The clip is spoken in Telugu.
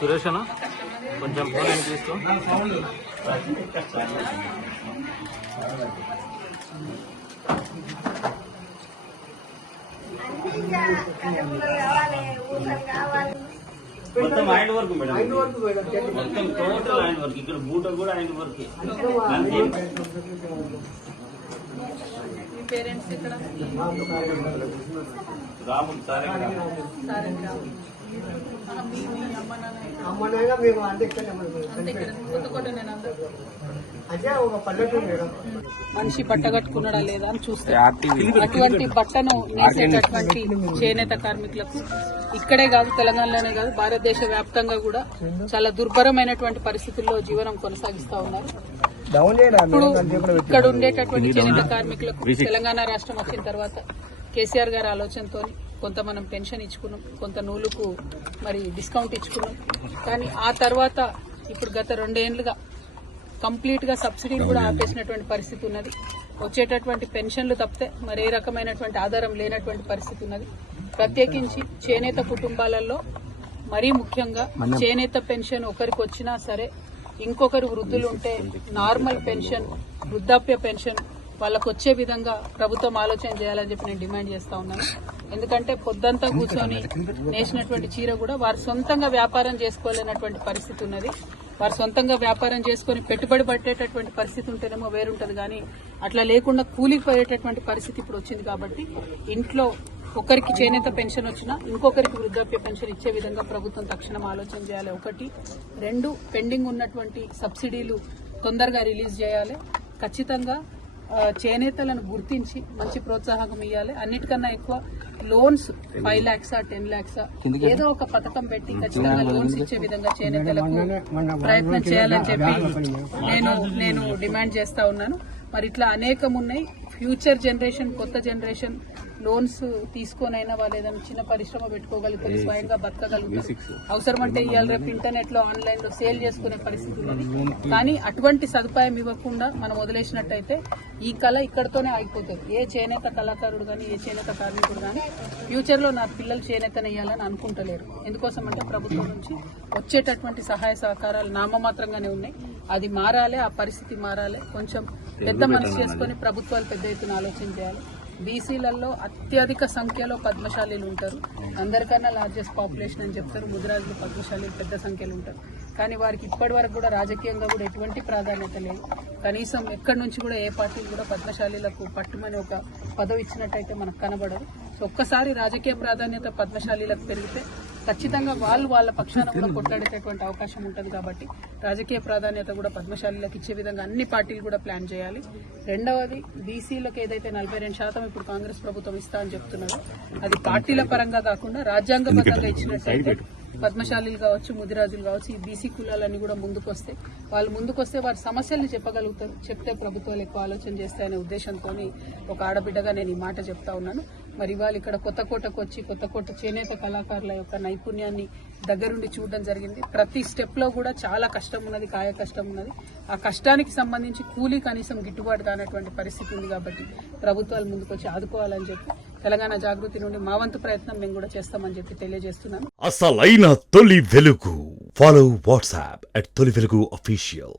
సురేష్ అన్న కొంచెం ఫోన్ అని తీసుకో. మొత్తం హ్యాండ్ వర్క్ మేడం, మొత్తం టోటల్ హ్యాండ్ వర్క్. ఇక్కడ బూట కూడా హ్యాండ్ వర్క్. పేరెంట్స్ ఇక్కడ రాముడు సార్ మనిషి బట్ట కట్టుకున్నాడా లేదా అని చూస్తే అటువంటి బట్టను నేసేటటువంటి చేనేత కార్మికులకు ఇక్కడే కాదు, తెలంగాణలోనే కాదు, భారతదేశ వ్యాప్తంగా కూడా చాలా దుర్భరమైనటువంటి పరిస్థితుల్లో జీవనం కొనసాగిస్తా ఉన్నారు. ఇప్పుడు ఇక్కడ ఉండేటటువంటి చేనేత కార్మికులకు తెలంగాణ రాష్ట్రం వచ్చిన తర్వాత కేసీఆర్ గారి ఆలోచనతో కొంత మనం పెన్షన్ ఇచ్చుకున్నాం, కొంత నూలుకు మరి డిస్కౌంట్ ఇచ్చుకున్నాం. కానీ ఆ తర్వాత ఇప్పుడు గత 2 ఏళ్లుగా కంప్లీట్ గా సబ్సిడీని కూడా ఆపేసినటువంటి పరిస్థితి ఉన్నది. వచ్చేటటువంటి పెన్షన్లు తప్పితే మరే రకమైనటువంటి ఆధారం లేనటువంటి పరిస్థితి ఉన్నది. ప్రత్యేకించి చేనేత కుటుంబాలలో మరీ ముఖ్యంగా చేనేత పెన్షన్ ఒకరికి వచ్చినా సరే ఇంకొకరు వృద్ధులు ఉంటే నార్మల్ పెన్షన్, వృద్ధాప్య పెన్షన్ వాళ్ళకు వచ్చే విధంగా ప్రభుత్వం ఆలోచన చేయాలని చెప్పి నేను డిమాండ్ చేస్తా ఉన్నాను. ఎందుకంటే పొద్దంతా కూర్చొని నేసినటువంటి చీర కూడా వారు సొంతంగా వ్యాపారం చేసుకోలేనటువంటి పరిస్థితి ఉన్నది. వారు సొంతంగా వ్యాపారం చేసుకుని పెట్టుబడి పట్టేటటువంటి పరిస్థితి ఉంటేనేమో వేరుంటది, కానీ అట్లా లేకుండా కూలికి పోయేటటువంటి పరిస్థితి ఇప్పుడు వచ్చింది. కాబట్టి ఇంట్లో ఒకరికి చేనేత పెన్షన్ వచ్చినా ఇంకొకరికి వృద్ధాప్య పెన్షన్ ఇచ్చే విధంగా ప్రభుత్వం తక్షణం ఆలోచన చేయాలి. 1, 2 పెండింగ్ ఉన్నటువంటి సబ్సిడీలు తొందరగా రిలీజ్ చేయాలి. ఖచ్చితంగా చేనేతలను గుర్తించి మంచి ప్రోత్సాహం ఇవ్వాలి. అన్నిటికన్నా ఎక్కువ లోన్స్ 5 lakhs 10 lakhs ఏదో ఒక పథకం పెట్టి ఖచ్చితంగా లోన్స్ ఇచ్చే విధంగా చేనేతలకు ప్రయత్నం చేయాలని చెప్పి నేను డిమాండ్ చేస్తా ఉన్నాను. మరి ఇట్లా అనేకం ఉన్నాయి. ఫ్యూచర్ జనరేషన్, కొత్త జనరేషన్ లోన్స్ తీసుకొనైనా వాళ్ళు ఏదైనా చిన్న పరిశ్రమ పెట్టుకోగలుగుతారు, స్వయంగా బతకగలుగుతారు. అవసరమంటే ఇవాళ రేపు ఇంటర్నెట్ లో, ఆన్లైన్ లో సేల్ చేసుకునే పరిస్థితి ఉన్నది. కానీ అటువంటి సదుపాయం ఇవ్వకుండా మనం వదిలేసినట్టయితే ఈ కళ ఇక్కడతోనే ఆగిపోతుంది. ఏ చేనేత కళాకారుడు కానీ, ఏ చేనేత కార్మికుడు కానీ ఫ్యూచర్ లో నా పిల్లలు చేనేతను వేయాలని అనుకుంటలేరు. ఎందుకోసం అంటే ప్రభుత్వం నుంచి వచ్చేటటువంటి సహాయ సహకారాలు నామమాత్రంగానే ఉన్నాయి. అది మారాలి, ఆ పరిస్థితి మారాలి. కొంచెం పెద్ద మనసు చేసుకుని ప్రభుత్వాలు పెద్ద ఎత్తున ఆలోచన చేయాలి. బీసీలలో అత్యధిక సంఖ్యలో పద్మశాలీలు ఉంటారు. అందరికన్నా లార్జెస్ట్ పాపులేషన్ అని చెప్తారు. ముదిరాజులు, పద్మశాలీలు పెద్ద సంఖ్యలో ఉంటారు. కానీ వారికి ఇప్పటి వరకు కూడా రాజకీయంగా కూడా ఎటువంటి ప్రాధాన్యత లేదు. కనీసం ఎక్కడి నుంచి కూడా ఏ పార్టీలు కూడా పద్మశాలీలకు పట్టుమని ఒక పదవి ఇచ్చినట్టయితే మనకు కనబడదు. సో ఒక్కసారి రాజకీయ ప్రాధాన్యత పద్మశాలీలకు పెరిగితే ఖచ్చితంగా వాళ్ళ పక్షాన కూడా కొట్లాడేటటువంటి అవకాశం ఉంటుంది. కాబట్టి రాజకీయ ప్రాధాన్యత కూడా పద్మశాలీలకు ఇచ్చే విధంగా అన్ని పార్టీలు కూడా ప్లాన్ చేయాలి. రెండవది, బీసీలకు ఏదైతే 42% ఇప్పుడు కాంగ్రెస్ ప్రభుత్వం ఇస్తా అని చెప్తున్నారు, అది పార్టీల పరంగా కాకుండా రాజ్యాంగబద్ధంగా ఇచ్చినట్టయితే పద్మశాలీలు కావచ్చు, ముదిరాజులు కావచ్చు, ఈ బీసీ కులాలన్నీ కూడా ముందుకొస్తే వారి సమస్యల్ని చెప్పగలుగుతారు. చెప్తే ప్రభుత్వాలు ఎక్కువ ఆలోచన చేస్తాయనే ఉద్దేశంతో ఒక ఆడబిడ్డగా నేను ఈ మాట చెప్తా ఉన్నాను. మరి ఇవాళ ఇక్కడ కొత్తకోటకు వచ్చి కొత్తకోట చేనేత కళాకారుల యొక్క నైపుణ్యాన్ని దగ్గరుండి చూడడం జరిగింది. ప్రతి స్టెప్ లో కూడా చాలా కష్టం ఉన్నది, కాయ కష్టం ఉన్నది. ఆ కష్టానికి సంబంధించి కూలీ కనీసం గిట్టుబాటు కానటువంటి పరిస్థితి ఉంది. కాబట్టి ప్రభుత్వాలు ముందుకొచ్చి ఆదుకోవాలని చెప్పి తెలంగాణ జాగృతి నుండి మా వంతు ప్రయత్నం మేము కూడా చేస్తామని చెప్పి తెలియజేస్తున్నాను. అసలైన తొలి వెలుగు. ఫాలో వాట్సాప్ @తొలి వెలుగు official.